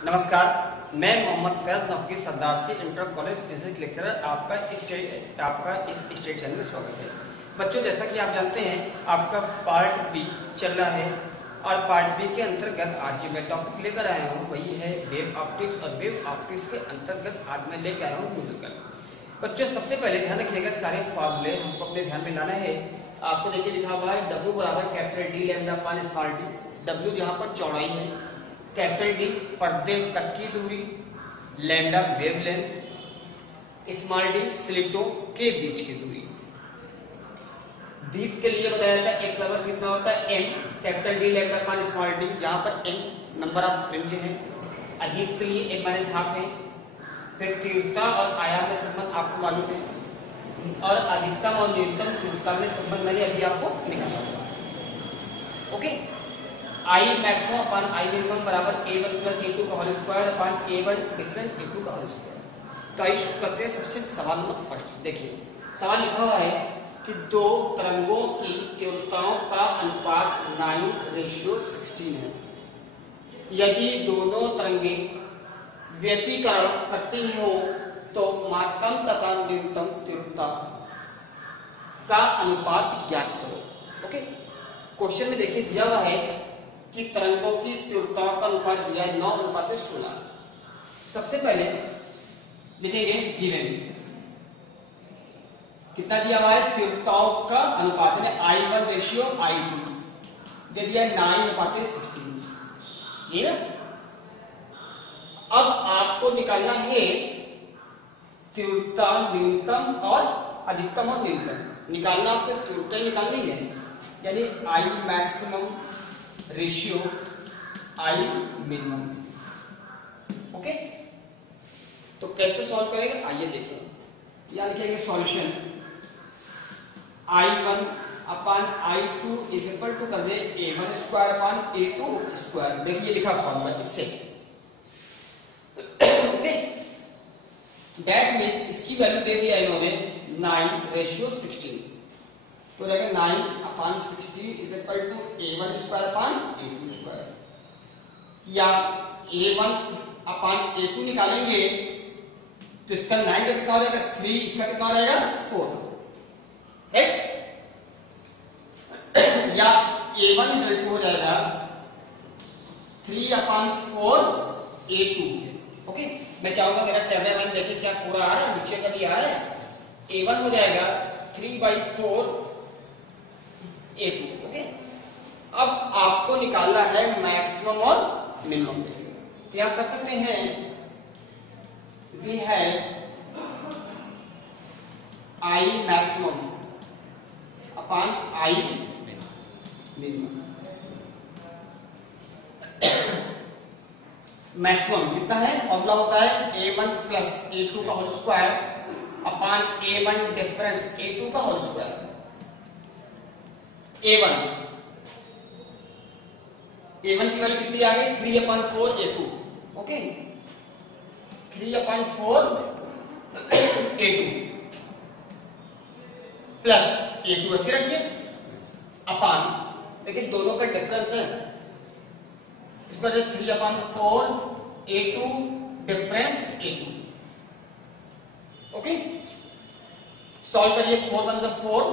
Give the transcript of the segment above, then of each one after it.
नमस्कार, मैं मोहम्मद फैज नकवी सरदार से इंटर कॉलेज फिजिक्स लेक्चरर आपका इस स्टेट चैनल में स्वागत है। बच्चों, जैसा कि आप जानते हैं आपका पार्ट बी चल रहा है और पार्ट बी के अंतर्गत आज जो मैं टॉपिक लेकर आया हूँ वही है वेव ऑप्टिक्स। और वेव ऑप्टिक्स के अंतर्गत आज मैं लेकर आया हूँ न्यूमेरिकल। बच्चों, सबसे पहले ध्यान रखिएगा, सारे फॉर्मूले हमको अपने ध्यान में लाना है। आपको देखिए लिखा हुआ है W बराबर कैपिटल डी लैम्डा अपान स्मॉल डी। W यहाँ पर चौड़ाई है, कैपिटल डी पर्दे तक की दूरी, लैम्डा वेवलेंथ, स्मॉल डी स्लिटों के बीच की दूरी। दीप के लिए बताया था एक बराबर कितना होता है n, कैपिटल डी लैम्डा अपान स्मॉल डी, जहां पर n नंबर ऑफ फ्रिंज है। अदीप के लिए n माइनस हाफ है। फिर तीव्रता और आयाम में संबंध आपको मालूम है, और अधिकतम और न्यूनतम तीव्रता में संबंध मैंने अभी आपको निकाला होगा। Okay, I maximum upon I minimum बराबर A1 प्लस A2 का whole square upon A1 difference A2 का होल स्क्वायर। तो आइए शुरू करते हैं सबसे सवाल नंबर फर्स्ट। देखिए सवाल लिखा हुआ है कि दो तरंगों की तीव्रताओं का अनुपात 9:16 है। यदि दोनों तरंगें व्यतिकरण करती हो तो महत्तम तथा न्यूनतम तीव्रता का अनुपात ज्ञात करो। ओके, क्वेश्चन में देखिए दिया हुआ है कि तरंगों की तीव्रताओं का अनुपात दिया है 9:16। सबसे पहले लिखेंगे गिवन, कितना दिया हुआ है तीव्रताओं का अनुपात है I1 रेशियो I2, जो दिया 9:16। ये अब आपको निकालना है तीव्रता न्यूनतम और अधिकतम और न्यूनतम निकालना, आपको तीव्रता निकालनी है, यानी I maximum ratio I minimum. Okay, तो कैसे सॉल्व करेंगे आइए देखें। यहां लिखेंगे solution I1 upon I2 is equal to कर दे A1 square upon A2 square. देखिए लिखा फॉर्मूला इससे। ओके, दैट मीन्स इसकी वैल्यू दे दिया इन्होंने 9:16, तो रहेगा 9/16 is equal to A1 square upon A2 square, या A1 अपान A2 निकालेंगे तो इसका 9 का कितना हो जाएगा 3, इसका कितना हो जाएगा 4 है, या A1 इज इक्वल टू हो जाएगा 3/4 A2। ओके, मैं चाहूंगा मेरा कैमरामैन देखिए क्या पूरा आ रहा है, नीचे का भी आ रहा है। A1 हो जाएगा 3/4 A2। ओके, अब आपको निकालना है मैक्सिमम और मिनिमम। क्या कर सकते हैं, वी है I maximum upon I minimum. Maximum कितना है, फॉर्मूला होता है A1 प्लस A2 का whole square upon A1 difference A2 का होल स्क्वायर। A1 की वैल्यू कितनी आ गई 3/4 A2। Okay, 3/4 A2 plus A2 ऐसे रखिए अपान, देखिए दोनों का डिफरेंस है, इस पर 3/4 A2 difference A2। Okay, solve करिए। 4 1 4,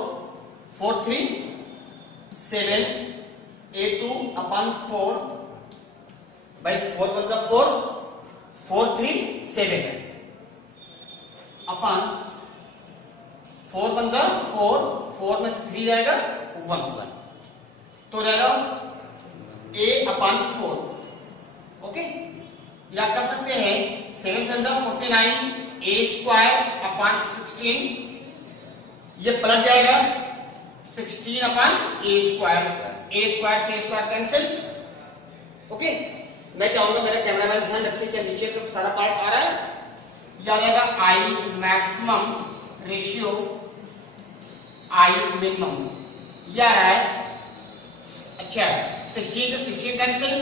4 3 7 A2 अपान 4 बाई 4 1 4, 4 3 7 अपान 4 1 4, 4 में से 3 जाएगा 1 1, तो जाएगा A अपान 4। ओके, या कर सकते हैं 7 49 A स्क्वायर अपान 16, ये पलट जाएगा 16 अपान A स्क्वायर, A स्क्वायर से स्क्वायर कैंसिल। ओके, मैं चाहूंगा मेरा कैमरामैन ध्यान रखिए कि नीचे तो सारा पार्ट आ रहा है, या रहेगा I maximum ratio I minimum, या है अच्छा 16 से 16 कैंसिल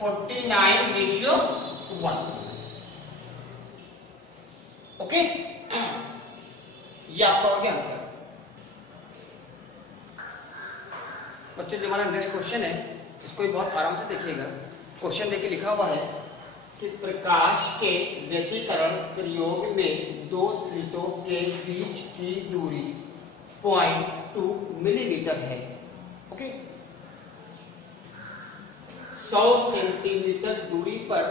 49 रेशियो 1। ओके, ये आपका हो गया आंसर। बच्चों जो हमारा नेक्स्ट क्वेश्चन है इसको भी बहुत आराम से देखिएगा। क्वेश्चन देखिए लिखा हुआ है कि प्रकाश के व्यतिकरण प्रयोग में दो स्लिटों के बीच की दूरी 0.2 मिलीमीटर है। ओके, 100 सेंटीमीटर दूरी पर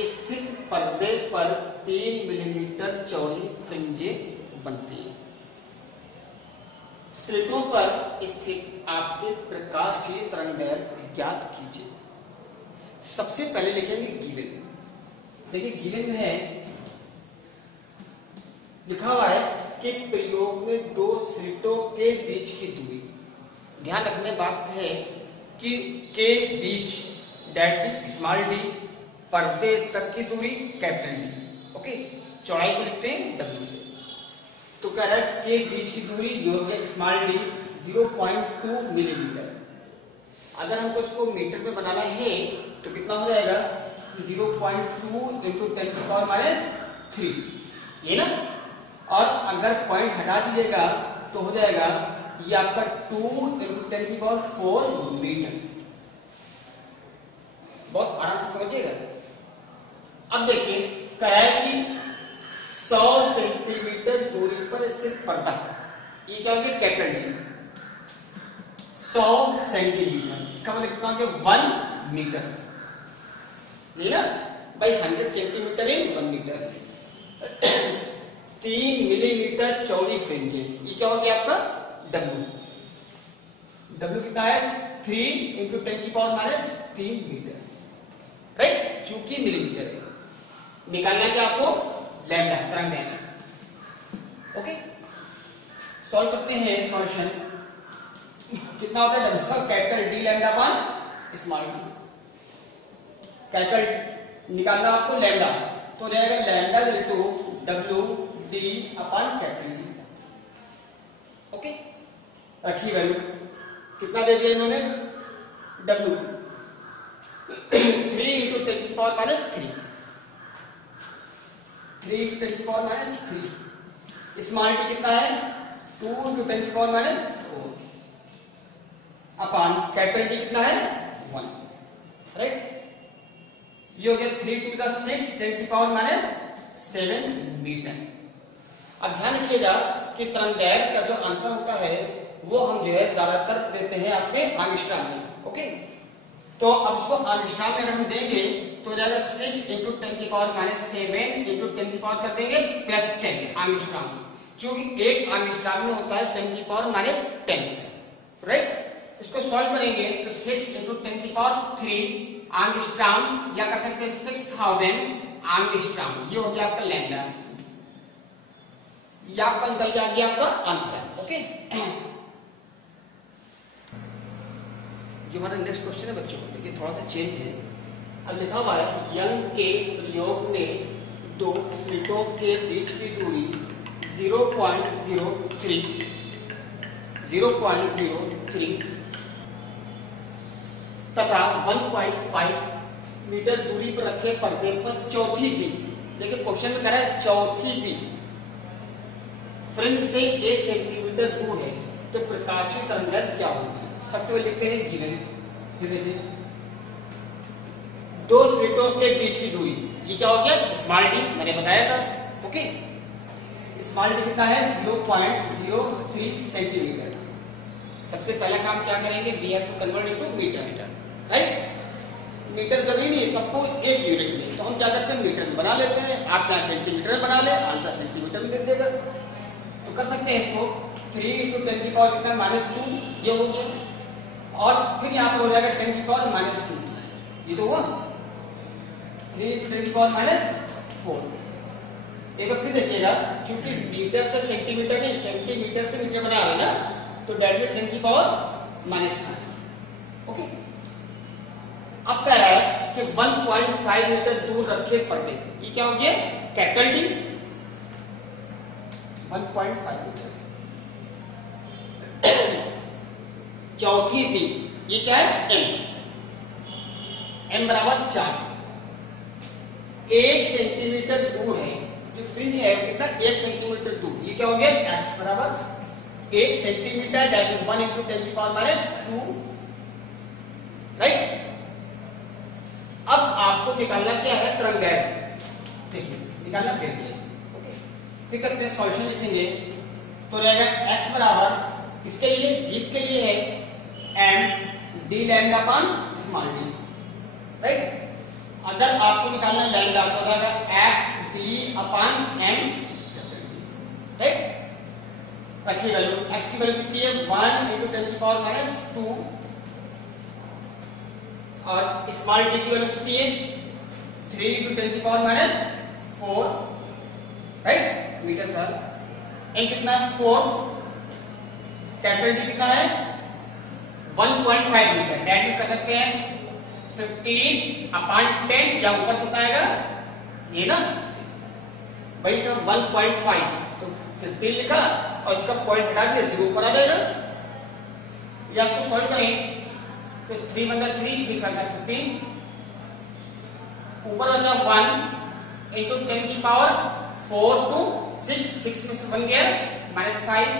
स्थित पर्दे पर 3 मिलीमीटर चौड़ी फ्रिंजें बनती हैं। स्लिटों पर स्थित आपके प्रकाश की तरंगदैर्घ्य ज्ञात कीजिए। सबसे पहले लिखेंगे गिवन। देखिए गिवन में है, लिखा हुआ है कि प्रयोग में दो स्लिटों के बीच की दूरी, ध्यान रखने बात है कि के बीच दैट इज स्मॉल डी, पर्दे तक की दूरी कैपिटल डी। ओके, चौड़ाई को लिखते हैं डब्ल्यू से। तो कह रहा है के बीच की दूरी जो है स्मॉल डी 0.2 मिलीमीटर। अगर हमको इसको मीटर में बनाना है तो कितना हो जाएगा 0.2 इंटू 10⁻³ ये ना, और अगर पॉइंट हटा दीजिएगा तो हो जाएगा ये आपका 2 इंटू 10⁴ मीटर। बहुत आराम से समझिएगा। अब देखिए कह है कि 100 सेंटीमीटर दूरी पर स्थित पर्दा, ये क्या होगा कैपिटल डी, 100 सेंटीमीटर, इसका मतलब कितना हो गया 1 मीटर, ये ना by 100 centimetre in 1 metre. 3 millimetre चौड़ी फ्रिंज, ये क्या हो गया आपका डब्ल्यू। डब्ल्यू कितना है 3 इंटू 10⁻³ मीटर, राइट, चूंकि मिलीमीटर है। निकालना है आपको लैम्डा तरंगदैर्घ्य। ओके, सॉल्व करते हैं सॉल्यूशन। कितना होता है डब्ल्यू का capital D lambda upon small D. Capital निकालना आपको लैम्डा, तो रहेगा lambda into W D upon capital D. Okay, रखी वैल्यू कितना दे दिया इन्होंने W 3 into 10⁻³ 3 into 10⁻³ small D कितना है 2 इंटू 10⁻⁴ अपॉन कैपिटल डी कितना है 1, राइट। ये हो गया 3 टू 6 10⁻⁷ मीटर। अब ध्यान रखिएगा कि तरंगदैर्घ्य का जो आंसर होता है वो हम जो है ज्यादातर देते हैं आपके आंगस्ट्रॉम में। ओके, तो अब उसको आंगस्ट्रॉम में अगर हम देंगे तो जाएगा 6 इंटू 10⁻⁷ इंटू 10 कर देंगे +10 आंगस्ट्रॉम, क्योंकि एक आंगस्ट्रॉम में होता है 10⁻⁻, राइट। इसको सॉल्व करेंगे तो 6 इंटू 10⁻³ आंगस्ट्रॉम, या कर सकते हैं 6000 आंगस्ट्रॉम। ये हो गया आपका लैम्डा, या आपका निकल गया आपका आंसर। ओके, जो हमारा नेक्स्ट क्वेश्चन है बच्चों, देखिए थोड़ा सा चेंज है। अब लिखा हुआ है यंग के प्रयोग में दो स्लिटों के बीच की दूरी 0.03 तथा 1.5 मीटर दूरी पर रखे पर्दे पर चौथी बी, देखिए क्वेश्चन में कह रहा है चौथी बी फ्रिंज से 1 सेंटीमीटर दूर है, तो प्रकाशीय तरंगदैर्घ्य क्या होगी। सबसे पहले लिखते हैं गिवन, फिर देखिए दो स्लिटों के बीच की दूरी, ये क्या हो गया स्मॉल डी, मैंने बताया था। ओके, स्मॉल डी कितना है 0.03 सेंटीमीटर। सबसे पहला काम क्या करेंगे, we have to convert into metre, right. Metre कभी नहीं, सबको एक यूनिट में, तो हम क्या करते हैं मीटर में बना लेते हैं। आप चाहे सेंटीमीटर में बना ले, आंसर सेंटीमीटर में लिख देगा, तो कर सकते हैं इसको 3 इंटू 10⁻⁻², ये हो गया, और फिर यहाँ पर हो जाएगा 10⁻², ये तो हुआ 3 इंटू 10⁻⁴। एक बार फिर देखिएगा, क्योंकि मीटर से सेंटीमीटर नहीं, सेंटीमीटर से मीटर बना रहे हैं ना, तो डेट में 10⁻⁻²। ओके, अब कह रहा है कि 1.5 मीटर दूर रखे पर्दे, ये क्या हो गया कैपिटल डी 1.5 मीटर। चौथी बी, ये क्या है एम, एम बराबर 4, 1 सेंटीमीटर दूर है जो फ्रिंज है कितना 1 सेंटीमीटर दूर, ये क्या हो गया एस बराबर 1 centimetre, that is 1 into 10⁻², right. अब आप आपको निकालना क्या है, तरंग दैर्घ्य। देखिए निकालना देखिए, ओके। फिर करते हैं सॉल्यूशन, लिखेंगे तो रहेगा x बराबर इसके लिए जीप के लिए है m d लैम्डा अपान स्मॉल d, राइट। अगर आपको निकालना लैम्डा तो रहेगा x d अपान m, राइट। रखिए वैल्यू, x की वैल्यू कितनी है 1 × 10⁻², और स्मॉल d की वैल्यू कितनी है 3 × 10⁻⁴, राइट, मीटर पर। n कितना है 4, कैपिटल D कितना है 1.5 मीटर, दैट इज कर सकते हैं 15/10, या ऊपर कितना आएगा ये ना भाई, तो 1.5 तो 15 लिखा और इसका पॉइंट हटा दिया, 0 ऊपर आ जाएगा। या आपको सॉल्व करें तो 3 × 3 करना 15, ऊपर बचा 1 × 10⁴ to 6 में से 1 गया -5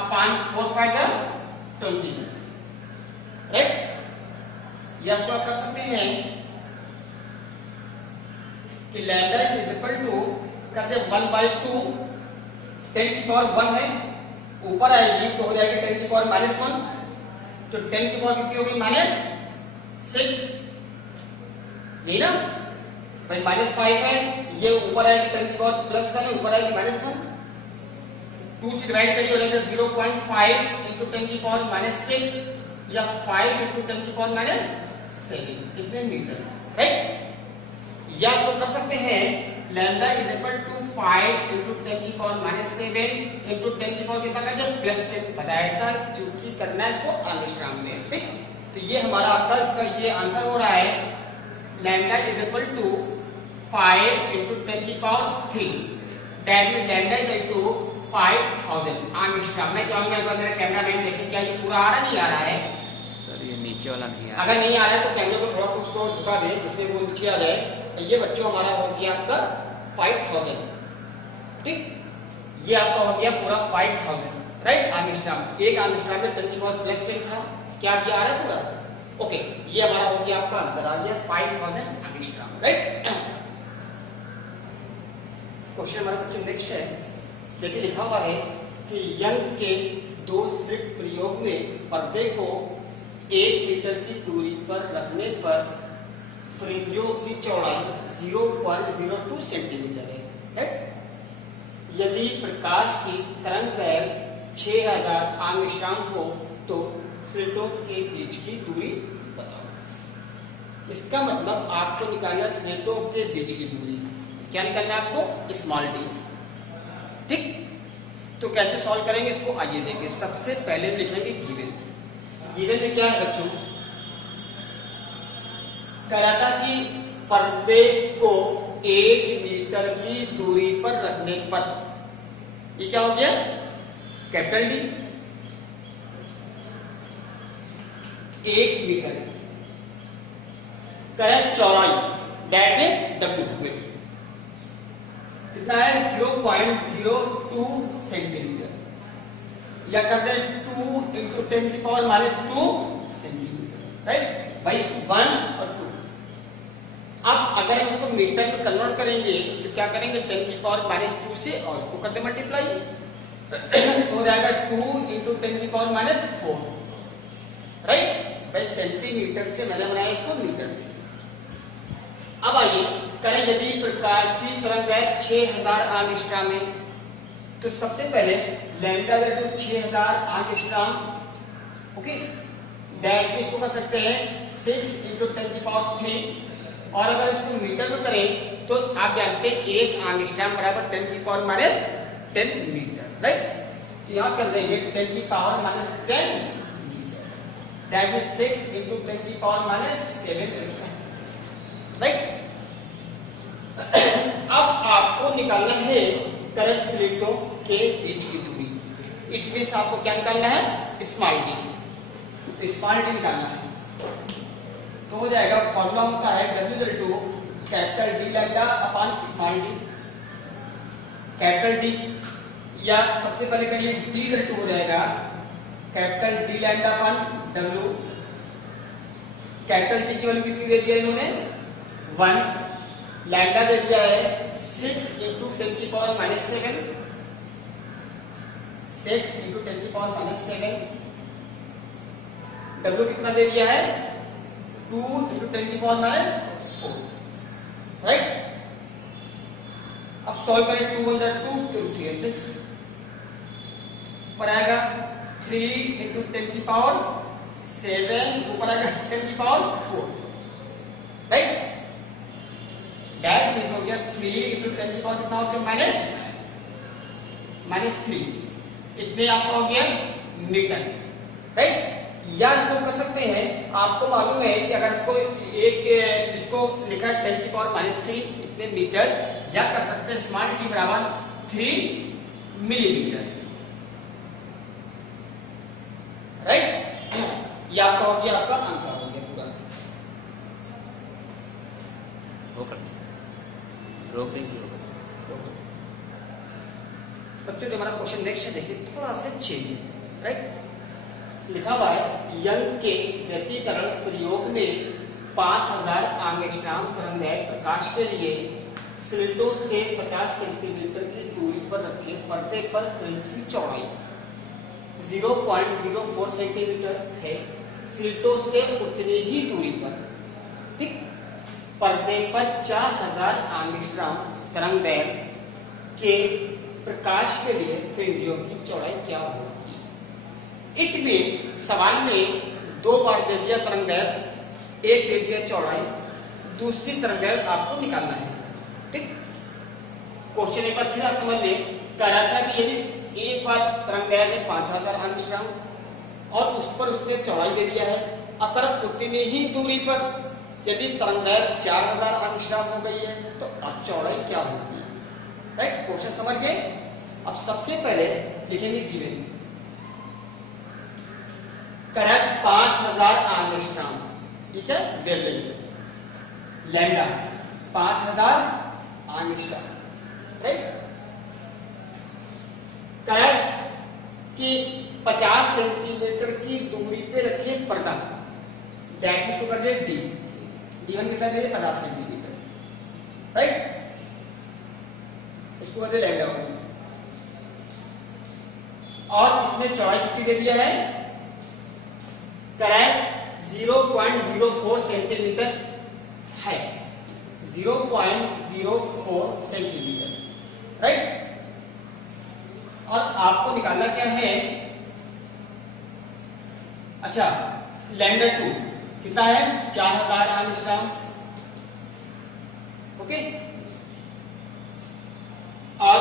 अपान 4 5 20, राइट। या तो आप कर सकते हैं कि लैम्डा इज इक्वल टू करते 1/2, 10⁻1 है, ऊपर आएगी तो हो जाएगी 10⁻⁻1, तो 10 की पावर कितनी होगी -6, यही ना भाई, -5 है, ये ऊपर आएगी 10⁻+1, ऊपर आएगी -1, 2 से डिवाइड करिए हो जाएगा 0.5 × 10⁻⁻6 या 5 × 10⁻⁷, इतने मीटर, राइट। या तो कर सकते हैं लैम्डा इज इक्वल टू 5 × 10⁻⁷ × 10⁻, कितना का जब +10 बताया था, क्योंकि करना है इसको आंगस्ट्रॉम में, ठीक। तो ये हमारा आपका इसका ये आंसर हो रहा है lambda is equal to 5 × 10⁻3, that means lambda is equal to 5000 angstrom. मैं चाहूंगा एक बार मेरा कैमरा मैन देखें क्या ये पूरा आ रहा नहीं आ रहा है सर, ये नीचे वाला नहीं आ रहा। अगर नहीं आ रहा है तो कैमरे को थोड़ा सा उसको झुका दें जिससे वो नीचे आ जाए। तो ये बच्चों हमारा हो गया आपका 5000, ठीक। ये आपका हो गया पूरा 5000, राइट। आंगस्ट्रॉम, एक आंगस्ट्रॉम में 10⁻+10 था, क्या आ रहा है पूरा, ओके। ये हमारा हो गया आपका आंसर आ गया 5000 आंगस्ट्रॉम, राइट। क्वेश्चन हमारा क्वेश्चन नेक्स्ट है, देखिए लिखा हुआ है कि यंग के 2 स्लिट प्रयोग में पर्दे को 1 मीटर की दूरी पर रखने पर फ्रिंजों की चौड़ाई 0.02 सेंटीमीटर है। यदि प्रकाश की तरंग दैर्घ्य 6000 आंगस्ट्रॉम हो तो स्लिटों के बीच की दूरी बताओ। इसका मतलब आपको निकालना स्लिटों के बीच की दूरी, क्या निकालना है आपको, स्मॉल डी, ठीक। तो कैसे सॉल्व करेंगे इसको, आइए देखिए। सबसे पहले लिखेंगे गिवन। गिवन में क्या है बच्चों, कह रहा था कि पर्दे को 1 मीटर की दूरी पर रखने पर, ये क्या हो गया कैपिटल डी, 1 मीटर का चौड़ाई, दैट इज W, कितना है 0.02 सेंटीमीटर, या करते हैं 2 × 10⁻² सेंटीमीटर, राइट भाई, 1 और 2। अब अगर हम इसको मीटर में कन्वर्ट करेंगे तो क्या करेंगे 10⁻² से और इसको करते मल्टीप्लाई, तो हो जाएगा 2 × 10⁻⁴, राइट भाई। सेंटीमीटर से मैंने बनाया इसको मीटर में। अब आइए करें, यदि प्रकाश की तरंग दैर्घ्य 6000 आंगस्ट्रॉम है तो सबसे पहले लैम्डा वैल्यू 6000 आंगस्ट्रॉम, ओके। दैट इसको कर सकते हैं 6 × 10⁻3, और अगर इसको मीटर में करें तो आप जानते हैं 1 आंगस्ट्रॉम बराबर 10⁻10 मीटर, राइट। यहां कर देंगे 10⁻10 मीटर, दैट इज 6 × 10⁻7, राइट। अब आपको निकालना है स्लिटों के बीच की दूरी, इट मींस आपको क्या निकालना है, स्मॉल डी। तो स्मॉल डी निकालना है तो हो जाएगा, फॉर्मूला होता है W कैपिटल D लैम्डा अपान स्मॉल डी, कैपिटल डी, या सबसे पहले करिए D हो जाएगा कैपिटल D लैम्डा अपान W कैपिटल टी की वैल्यू कितनी दे दिया इन्होंने 1, लैम्डा दे दिया है 6 इंटू 10 की पावर -7, 6 इंटू 10 की पावर -7, डब्ल्यू कितना दे दिया है 2 इंटू 10 की पावर -4, राइट। अब सॉल्व करें 2 1 2 2 3 6, ऊपर आएगा 3 इंटू 10 की पावर 7, ऊपर आएगा 10 की पावर 4, राइट। डैट मीन्स हो गया 3 इंटू 10 की पावर कितना हो गया -3, इतने आपका हो गया मीटर, राइट। या इसको कर सकते हैं, आपको मालूम है कि अगर कोई एक इसको लिखा 10 की पावर -3 इतने मीटर, या कर सकते हैं स्मॉल टी बराबर 3 मिलीमीटर, राइट। ये आपका हो गया, आपका आंसर हो गया पूरा। रोक देंगे। बच्चों जो हमारा क्वेश्चन नेक्स्ट है देखिए, थोड़ा सा चेंज है, राइट। लिखा हुआ है यंग के व्यतिकरण प्रयोग में 5000 एंगस्ट्रॉम तरंगदैर्घ्य प्रकाश के लिए स्लिटों से 50 सेंटीमीटर की दूरी पर रखे पर्दे पर फिल्म की चौड़ाई 0.04 सेंटीमीटर है। स्लिटों से उतनी ही दूरी पर, ठीक, पर्दे पर 4000 एंगस्ट्रॉम तरंगदैर्घ्य के प्रकाश के लिए फिल्म की चौड़ाई क्या होगी। इट में सवाल में 2 बार दे दिया तरंगदैर्घ्य, एक दे दिया चौड़ाई, दूसरी तरंगदैर्घ्य आपको निकालना है, ठीक। क्वेश्चन एक बार फिर आप समझ लें, कह रहा था कि यदि एक बार तरंगदैर्घ्य 5000 एंगस्ट्रॉम और उस पर उसने चौड़ाई दे दिया है, अगर उतनी ही दूरी पर यदि तरंगदैर्घ्य 4000 एंगस्ट्रॉम हो गई है तो अब चौड़ाई क्या होगी, राइट। क्वेश्चन समझ गए। अब सबसे पहले लिखेंगे गिवन, करेक्ट 5000 एंगस्ट्रॉम, ठीक है, wavelength lambda 5000 angstrom, right. Correct कि 50 सेंटीमीटर की दूरी पे रखिए पर्दा, दैट मीन्स कर दे डी1 कितना दे 50 सेंटीमीटर, राइट। इसको कर दे लैम्डा, और इसमें चौड़ाई कितनी दे दिया है, करेक्ट 0.04 सेंटीमीटर है, 0.04 सेंटीमीटर, राइट। और आपको निकालना क्या है, अच्छा लैम्डा 2 कितना है 4000 एंगस्ट्रॉम, ओके। और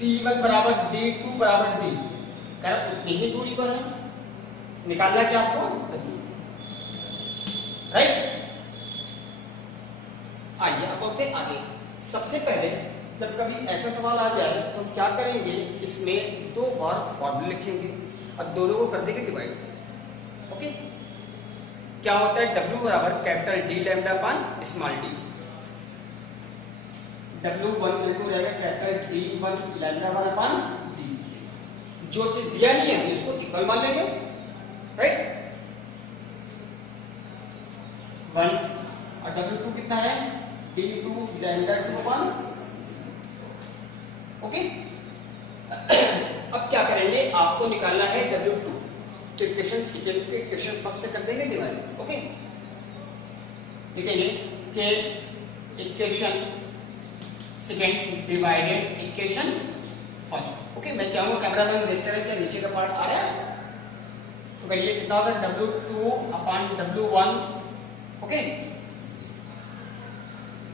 D1 बराबर D2 बराबर D, करेक्ट उतनी ही दूरी पर है, निकालना क्या आपको, राइट। आइए अब बढ़ते आगे। सबसे पहले जब कभी ऐसा सवाल आ जाए तो क्या करेंगे, इसमें 2 बार फॉर्मूले लिखेंगे और दोनों को कर देंगे डिवाइड, ओके। क्या होता है, W बराबर कैपिटल D लैम्डा अपान स्मॉल d, W1 बिल्कुल रहेगा कैपिटल D1 लैम्डा अपान D। जो चीज दिया नहीं है उसको इक्वल मान लेंगे, राइट। 1 और W2 कितना है D2 लैम्डा 2 अपान, ओके। अब क्या करेंगे, आपको निकालना है W2, तो इक्वेशन सेकेंड के इक्वेशन फर्स्ट से कर देंगे डिवाइड, ओके। लिखेंगे कि equation second divided equation first, okay. मैं चाहूंगा कैमरामैन देखते रहे क्या नीचे का पार्ट आ रहा है, तो भाई ये कितना होगा W2 अपान W1, ओके।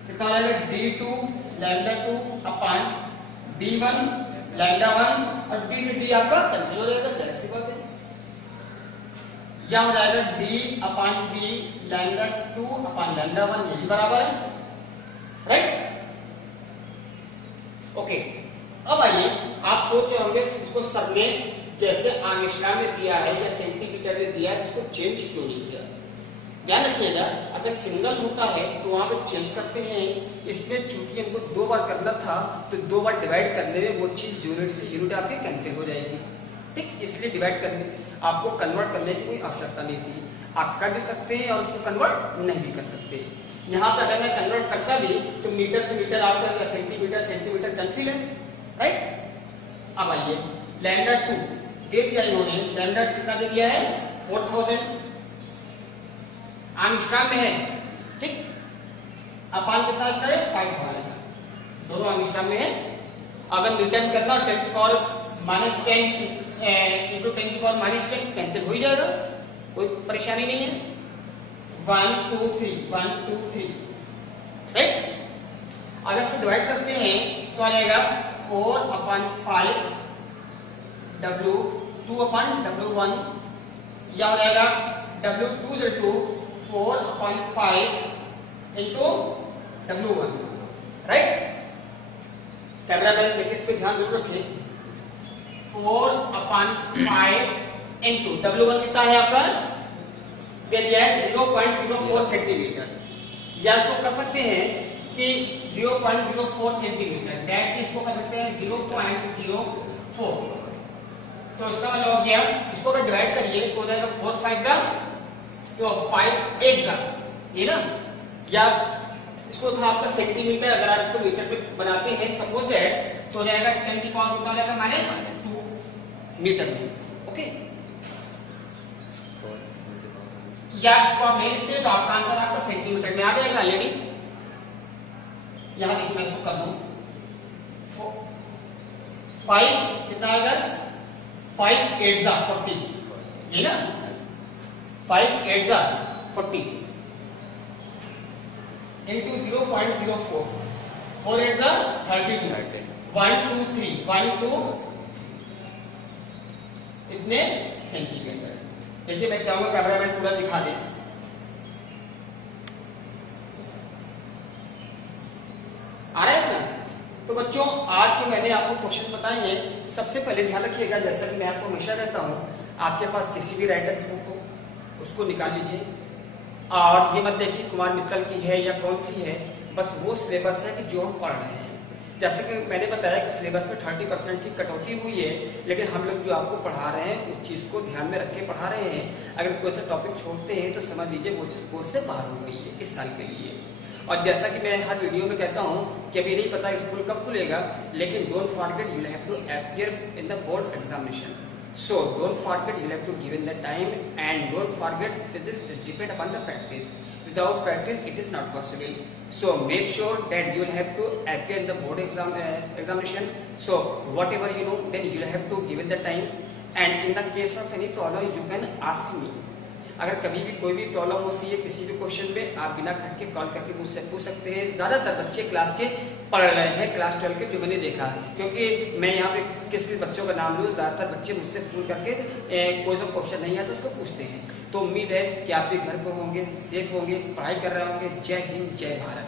कितना रहेगा D2 लैम्डा 2 अपान D1 लैम्डा 1, और D से D आपका कैंसिल हो जाएगा, जाहिर सी बात है। या हो जाएगा D अपान B लैम्डा 2 अपान लैम्डा 1, यही बराबर है, राइट, ओके। अब आइए, आप सोच रहे होंगे इसको सर ने जैसे एंगस्ट्रॉम में दिया है या सेंटीमीटर में दिया है, इसको चेंज क्यों नहीं किया। ध्यान रखिएगा, अगर सिंगल होता है तो वहां पे चेंज करते हैं, इसमें चूंकि हमको 2 बार करना था तो 2 बार डिवाइड करने में वो चीज यूनिट से यूनिट आपकी कैंसिल हो जाएगी, ठीक। इसलिए डिवाइड करने, आपको कन्वर्ट करने की कोई आवश्यकता नहीं थी। आप कर भी सकते हैं और उसको कन्वर्ट नहीं भी कर सकते। यहाँ पर अगर मैं कन्वर्ट करता भी तो मीटर से मीटर आपका सेंटीमीटर सेंटीमीटर कैंसिल है, राइट। अब आइए λ2 दे दिया इन्होंने, λ2 कितना दे दिया है 4000 एंगस्ट्रॉम में है, ठीक। अपान कितना इसका है 5000, दोनों एंगस्ट्रॉम में है। अगर मीटर में करना 10 की पावर -10 इंटू 10 की पावर -10 कैंसिल हो ही जाएगा, कोई परेशानी नहीं है। 1 2 3 1 2 3, राइट। अगर इसको डिवाइड करते हैं तो आ जाएगा 4/5 W2/W1, या हो जाएगा W2 4/5 into W1, right. Camera man देखिए, इस पर ध्यान जरूर रखें। 4/5 इंटू W1 कितना है आपका, दे दिया है 0.04 सेंटीमीटर, या तो कर सकते हैं कि 0.04 सेंटीमीटर, दैट इसको कर सकते हैं 0.04। तो इसका मतलब हो गया, इसको अगर डिवाइड करिए तो हो जाएगा 4 5 जा तो 5 8 जा, ये ना। या इसको था आपका सेंटीमीटर, अगर आप इसको मीटर पे बनाते हैं सपोज दैट, तो हो जाएगा 10 की पावर कितना हो जाएगा -2 मीटर में, ओके। या इसको आप ले लेते हैं तो आपका आंसर आपका सेंटीमीटर में आ जाएगा ऑलरेडी। यहां देखिए मैं इसको कर दूं, 5 कितना आएगा 5 8 जा 40, ये ना 5 8 जा 40 इंटू 0.04, 4 8 जा 32, 1 2 3 1 2 इतने सेंटीमीटर। देखिए मैं चाहूंगा कैमरामैन पूरा दिखा दे। आ रहा है ना। तो बच्चों आज जो मैंने आपको क्वेश्चन बताए हैं, सबसे पहले ध्यान रखिएगा, जैसा कि मैं आपको हमेशा कहता हूं, आपके पास किसी भी राइटर की बुक हो उसको निकाल लीजिए, और ये मत देखिए कुमार मित्तल की है या कौन सी है, बस वो सिलेबस है कि जो हम पढ़ रहे हैं। जैसे कि मैंने बताया कि सिलेबस में 30% की कटौती हुई है, लेकिन हम लोग जो आपको पढ़ा रहे हैं उस चीज को ध्यान में रख के पढ़ा रहे हैं। अगर कोई सा टॉपिक छोड़ते हैं तो समझ लीजिए वो चीज कोर्स से बाहर हो गई है इस साल के लिए। और जैसा कि मैं हर वीडियो में कहता हूं कि अभी नहीं पता स्कूल कब खुलेगा, लेकिन don't forget you have to appear in the board examination, so don't forget you have to give in the time, and don't forget this depend upon the practice, without practice it is not possible. So make sure that you will have to appear in the board examination, so whatever you know then you will have to give it the time, and in the case of any problem you can ask me. अगर कभी भी कोई भी problem होती है किसी भी question में, आप बिना खट के कॉल करके मुझसे पूछ सकते हैं। ज्यादातर बच्चे क्लास के पढ़ रहे हैं, क्लास 12 के, जो मैंने देखा, क्योंकि मैं यहाँ पे किस किस बच्चों का नाम लूँ, ज्यादातर बच्चे मुझसे फोन करके कोई सा क्वेश्चन नहीं आता उसको पूछते हैं। तो उम्मीद है कि आप भी घर पर होंगे, सेफ होंगे, पढ़ाई कर रहे होंगे। जय हिंद, जय भारत।